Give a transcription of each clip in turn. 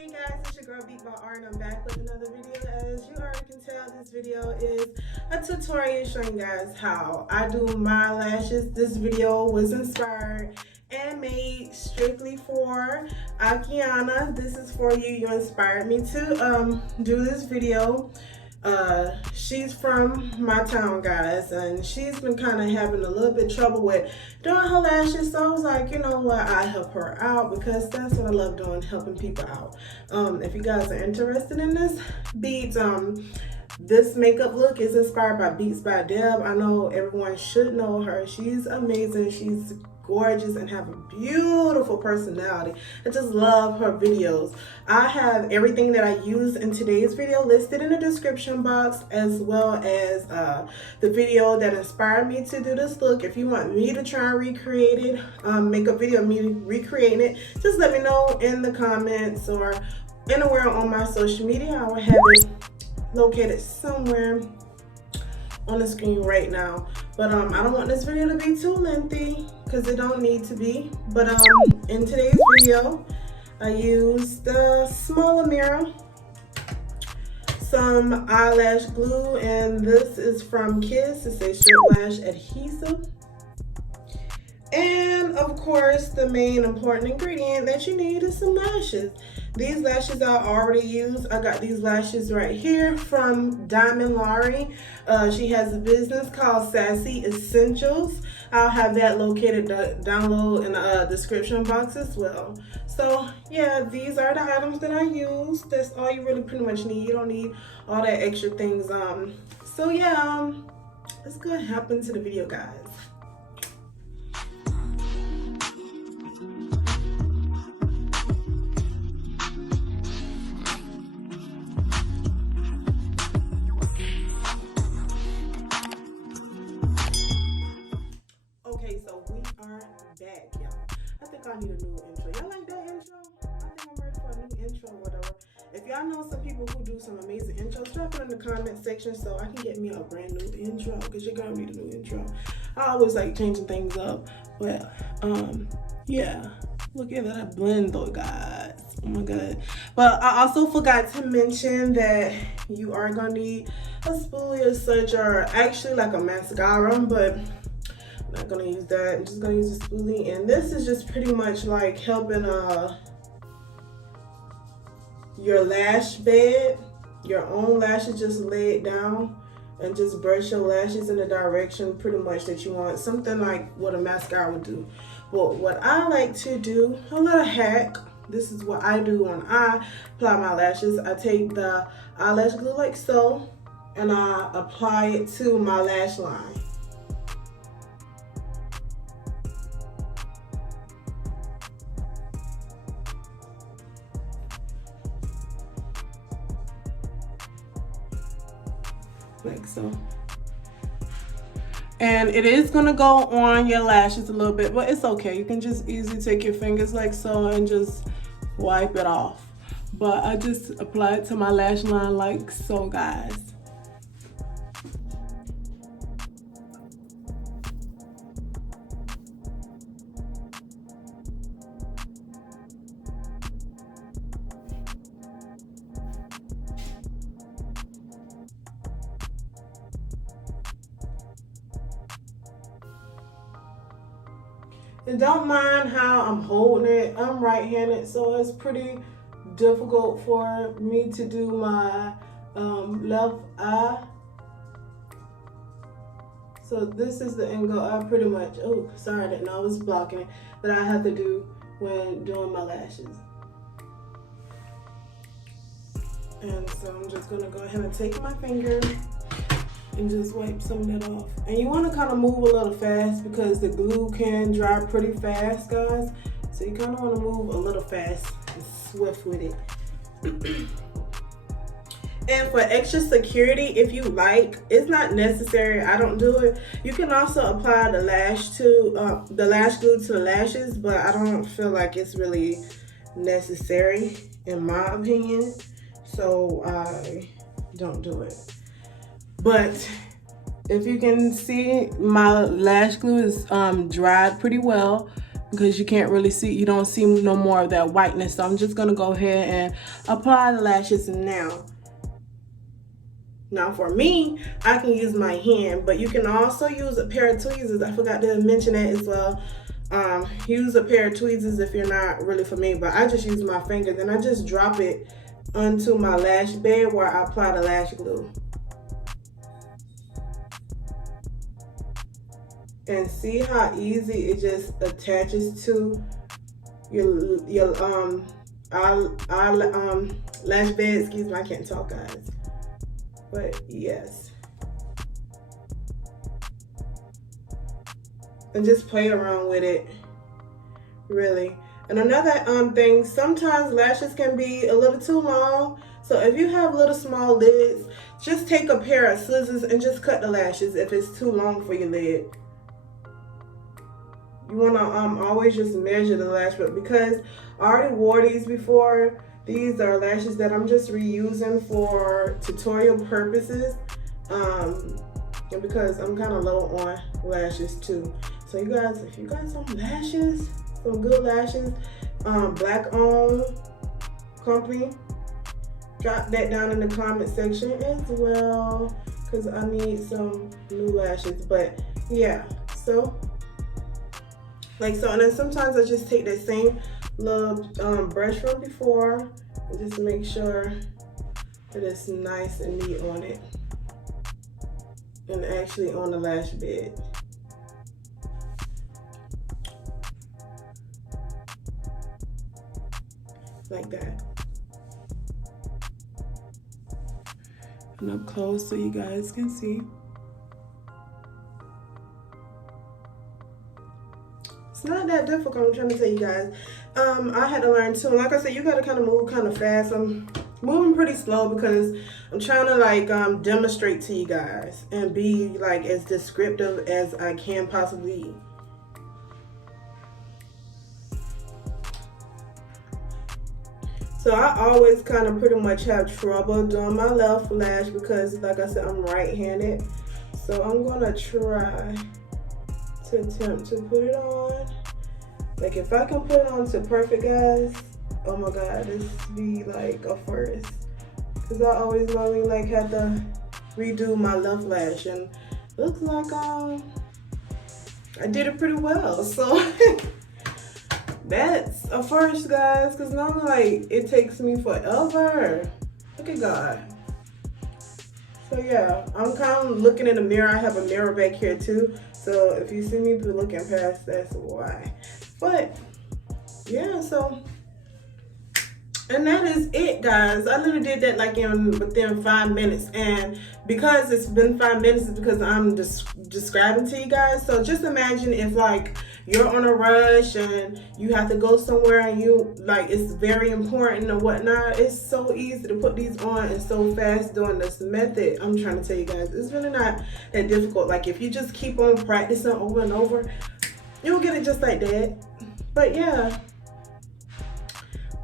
Hey guys, it's your girl Beat by R and I'm back with another video. As you already can tell, this video is a tutorial showing you guys how I do my lashes. This video was inspired and made strictly for Ahkeiyana. This is for you. You inspired me to do this video. She's from my town, guys, and she's been kind of having a little bit of trouble with doing her lashes, so I was like, you know what, I help her out because that's what I love doing, helping people out. If you guys are interested in this beads, this makeup look is inspired by Beats by Deb. I know everyone should know her. She's amazing. She's gorgeous and have a beautiful personality. I just love her videos. I have everything that I use in today's video listed in the description box, as well as the video that inspired me to do this look. If you want me to try and recreate it, make a video of me recreating it, just let me know in the comments or anywhere on my social media. I will have it located somewhere on the screen right now. But I don't want this video to be too lengthy because it don't need to be. But in today's video, I used the smaller mirror, some eyelash glue, and this is from Kiss. It's a strip lash adhesive. And of course, the main important ingredient that you need is some lashes. These lashes I already used. I got these lashes right here from Lowery. She has a business called SassyEssentials. I'll have that located down below in the description box as well. So yeah, these are the items that I use. That's all you really pretty much need. You don't need all that extra things. So yeah, let's go ahead and hop into the video, guys. So we are back, y'all. I think I need a new intro. Y'all like that intro? I think I'm ready for a new intro or whatever. If y'all know some people who do some amazing intros, drop it in the comment section so I can get me a brand new intro, because you're gonna need a new intro. I always like changing things up, but yeah. Look at that blend though, guys. Oh my god. But I also forgot to mention that you are gonna need a spoolie or such, or actually like a mascara, but I'm not gonna use that. I'm just gonna use a spoolie, and this is just pretty much like helping your lash bed, your own lashes, just lay it down and just brush your lashes in the direction pretty much that you want. Something like what a mascara would do. Well, what I like to do, a little hack, this is what I do when I apply my lashes. I take the eyelash glue like so, and I apply it to my lash line. Like so. And it is gonna go on your lashes a little bit, but it's okay. You can just easily take your fingers like so and just wipe it off. But I just apply it to my lash line like so, guys. And don't mind how I'm holding it. I'm right-handed, so it's pretty difficult for me to do my left eye. So this is the angle I pretty much, oh, sorry, I didn't know I was blocking it, that I have to do when doing my lashes. And so I'm just gonna go ahead and take my finger and just wipe some of that off. And you want to kind of move a little fast because the glue can dry pretty fast, guys. So you kind of want to move a little fast and swift with it. And for extra security, if you like, it's not necessary, I don't do it. You can also apply the lash glue to the lashes, but I don't feel like it's really necessary in my opinion. So I don't do it. But if you can see, my lash glue is dried pretty well. because you can't really see, you don't see no more of that whiteness. So I'm just gonna go ahead and apply the lashes now. Now for me, I can use my hand, but you can also use a pair of tweezers. I forgot to mention that as well. Use a pair of tweezers if you're not really familiar, but I just use my fingers and I just drop it onto my lash bed where I apply the lash glue. And see how easy it just attaches to your lash bed. Excuse me, I can't talk, guys. But yes. And just play around with it, really. And another thing, sometimes lashes can be a little too long. So if you have little small lids, just take a pair of scissors and just cut the lashes if it's too long for your lid. You want to always just measure the lash, but because I already wore these before, these are lashes that I'm just reusing for tutorial purposes. And because I'm kind of low on lashes too. So you guys, if you got some lashes, some good lashes, black owned company, drop that down in the comment section as well, because I need some new lashes. But yeah, so like so, and then sometimes I just take that same little brush from before and just make sure that it's nice and neat on it, and actually on the lash bed. Like that. And up close so you guys can see. It's not that difficult, I'm trying to tell you guys. I had to learn too. Like I said, you gotta kind of move kind of fast. I'm moving pretty slow because I'm trying to like demonstrate to you guys and be like as descriptive as I can possibly. So I always kind of pretty much have trouble doing my left lash because, like I said, I'm right-handed. So I'm gonna try to attempt to put it on. Like if I can put it on to perfect, guys, oh my God, this be like a first. Cause I always normally like had to redo my left lash, and looks like I did it pretty well. So that's a first, guys, because normally like it takes me forever. Look at God. So yeah, I'm kind of looking in the mirror. I have a mirror back here too, so if you see me looking past, that's why. But yeah, so, and that is it, guys. I literally did that like within 5 minutes, and because it's been 5 minutes, it's because I'm just describing to you guys. So just imagine if like you're on a rush and you have to go somewhere and you like it's very important or whatnot. It's so easy to put these on and so fast doing this method. I'm trying to tell you guys, it's really not that difficult. Like if you just keep on practicing over and over, you'll get it just like that. But yeah,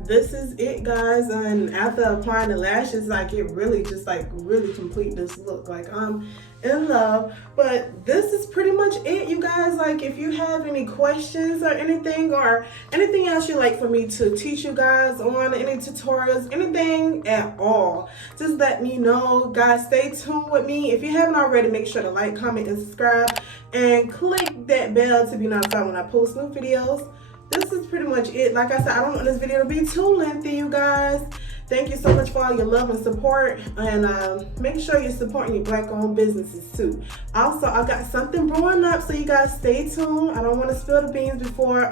this is it, guys. And after applying the lashes, like it really just like really complete this look. Like I'm in love. But this is pretty much it, you guys. Like if you have any questions or anything else you'd like for me to teach you guys on, any tutorials, anything at all, just let me know, guys. Stay tuned with me. If you haven't already, make sure to like, comment, and subscribe, and click that bell to be notified when I post new videos. This is pretty much it. Like I said, I don't want this video to be too lengthy, you guys. Thank you so much for all your love and support, and make sure you're supporting your black-owned businesses too. Also, I got something brewing up, so you guys stay tuned. I don't want to spill the beans before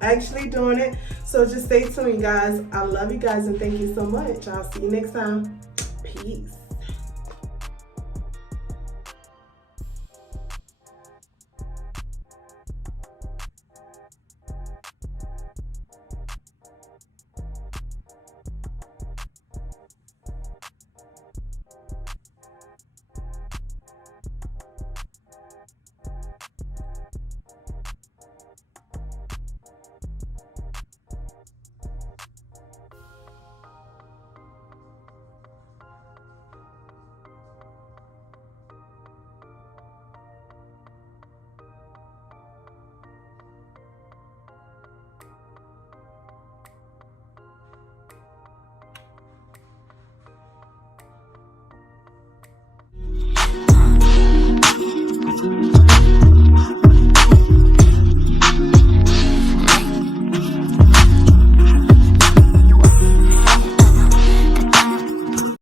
actually doing it, so just stay tuned, you guys. I love you guys, and thank you so much. I'll see you next time. Peace.